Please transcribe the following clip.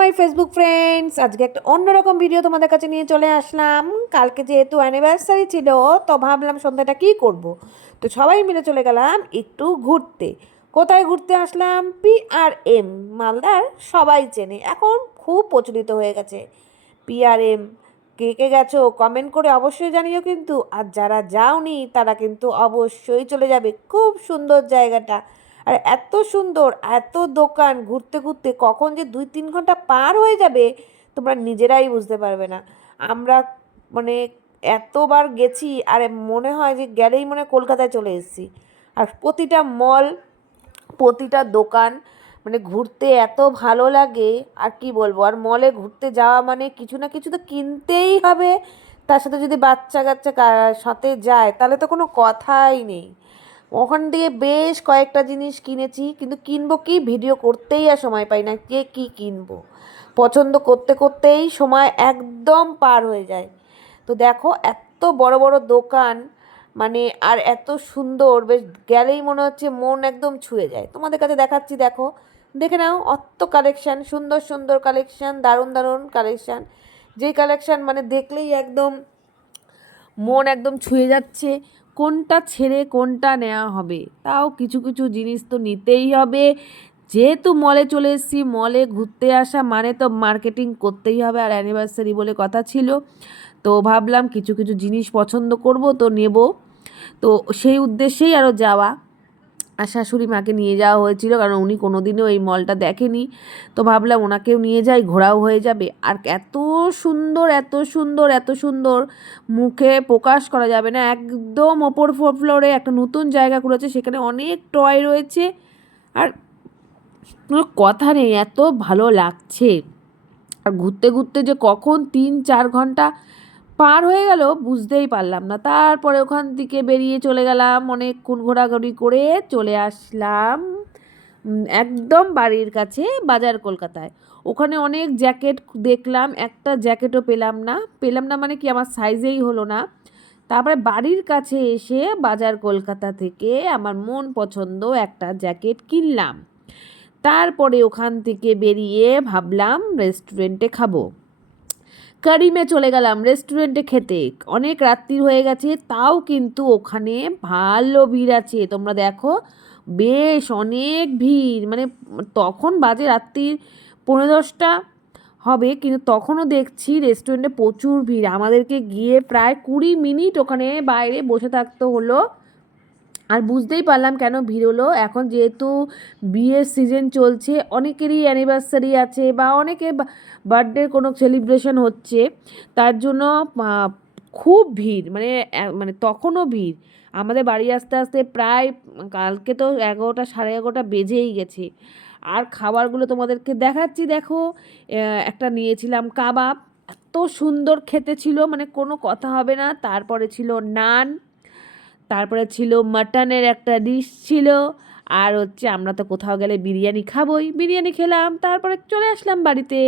My Facebook friends, আজকে একটা অন্যরকম ভিডিও তোমাদের কাছে নিয়ে চলে আসলাম। কালকে যেহেতু অ্যানিভার্সারি ছিল, তো ভাবলাম সন্ধ্যাটা কী করব। তো সবাই মিলে চলে গেলাম একটু ঘুরতে। কোথায় ঘুরতে আসলাম? PRM, মালদার সবাই চেনে, এখন খুব প্রচলিত হয়ে গেছে PRM। কে কে গেছো কমেন্ট করে অবশ্যই জানিও কিন্তু, আর যারা যাওনি তারা কিন্তু অবশ্যই চলে যাবে। খুব সুন্দর জায়গাটা, আর এত সুন্দর, এত দোকান, ঘুরতে ঘুরতে কখন যে 2-3 ঘন্টা পার হয়ে যাবে তোমরা নিজেরাই বুঝতে পারবে না। আমরা মানে এতবার গেছি, আর মনে হয় যে গেলেই মনে হয় কলকাতায় চলে এসেছি। আর প্রতিটা মল, প্রতিটা দোকান, মানে ঘুরতে এত ভালো লাগে আর কি বলবো। আর মলে ঘুরতে যাওয়া মানে কিছু না কিছু তো কিনতেই হবে, তার সাথে যদি বাচ্চা কাচ্চা সাথে যায় তাহলে তো কোনো কথাই নেই। ওখান থেকে বেশ কয়েকটা জিনিস কিনেছি, কিন্তু কিনবো কি, ভিডিও করতেই আর সময় পাই না, কে কী কিনবো পছন্দ করতে করতেই সময় একদম পার হয়ে যায়। তো দেখো এত বড় বড় দোকান, মানে আর এত সুন্দর, বেশ গেলেই মনে হচ্ছে মন একদম ছুঁয়ে যায়। তোমাদের কাছে দেখাচ্ছি, দেখো, দেখে নাও, অত কালেকশান, সুন্দর সুন্দর কালেকশান, দারুণ দারুণ কালেকশান। যেই কালেকশান মানে দেখলেই একদম মন একদম ছুঁয়ে যাচ্ছে, কোনটা ছেড়ে কোনটা নেওয়া হবে। তাও কিছু কিছু জিনিস তো নিতেই হবে, যেহেতু মলে চলে এসেছি, মলে ঘুরতে আসা মানে তো মার্কেটিং করতেই হবে, আর অ্যানিভার্সারি বলে কথা ছিল। তো ভাবলাম কিছু কিছু জিনিস পছন্দ করব, তো নেব। তো সেই উদ্দেশ্যেই আরও যাওয়া। আর শাশুড়ি মাকে নিয়ে যাওয়া হয়েছিল, কারণ উনি কোনো দিনও এই মলটা দেখেনি। তো ভাবলাম ওনাকেও নিয়ে যাই, ঘোরাও হয়ে যাবে। আর এত সুন্দর, এত সুন্দর, এত সুন্দর, মুখে প্রকাশ করা যাবে না। একদম ওপর ফ্লোরে একটা নতুন জায়গা করেছে, সেখানে অনেক টয় রয়েছে, আর কোনো কথা নেই, এত ভালো লাগছে। আর ঘুরতে ঘুরতে যে কখন 3-4 ঘন্টা পার হয়ে গেল বুঝতেই পারলাম না। তারপরে ওখান থেকে বেরিয়ে চলে গেলাম, অনেকক্ষণ ঘোরাঘুরি করে চলে আসলাম একদম বাড়ির কাছে বাজার কলকাতায়। ওখানে অনেক জ্যাকেট দেখলাম, একটা জ্যাকেটও পেলাম না মানে কি, আমার সাইজেই হলো না। তারপরে বাড়ির কাছে এসে বাজার কলকাতা থেকে আমার মন পছন্দ একটা জ্যাকেট কিনলাম। তারপরে ওখান থেকে বেরিয়ে ভাবলাম রেস্টুরেন্টে খাবো। কারিমে চলে গেলাম রেস্টুরেন্টে খেতে। অনেক রাত্রি হয়ে গেছে, তাও কিন্তু ওখানে ভালো ভিড় আছে। তোমরা দেখো, বেশ অনেক ভিড়, মানে তখন বাজে রাত্রির 9:30 হবে, কিন্তু তখনও দেখছি রেস্টুরেন্টে প্রচুর ভিড়। আমাদেরকে গিয়ে প্রায় 20 মিনিট ওখানে বাইরে বসে থাকতে হলো। আর বুঝতেই পারলাম কেন ভিড় হলো। এখন যেহেতু বিয়ের সিজন চলছে, অনেকেরই অ্যানিভার্সারি আছে, বা অনেকে বার্থডের কোনো সেলিব্রেশন হচ্ছে, তার জন্য খুব ভিড়, মানে তখনও ভিড়। আমাদের বাড়ি আসতে আসতে প্রায় কালকে তো 11টা, 11:30 বেজেই গেছে। আর খাবারগুলো তোমাদেরকে দেখাচ্ছি, দেখো, একটা নিয়েছিলাম কাবাব, এত সুন্দর খেতে ছিল, মানে কোনো কথা হবে না। তারপরে ছিল নান, তারপরে ছিল মাটনের একটা ডিশ ছিল, আর হচ্ছে আমরা তো কোথাও গেলে বিরিয়ানি খাবোই, বিরিয়ানি খেলাম, তারপরে চলে আসলাম বাড়িতে।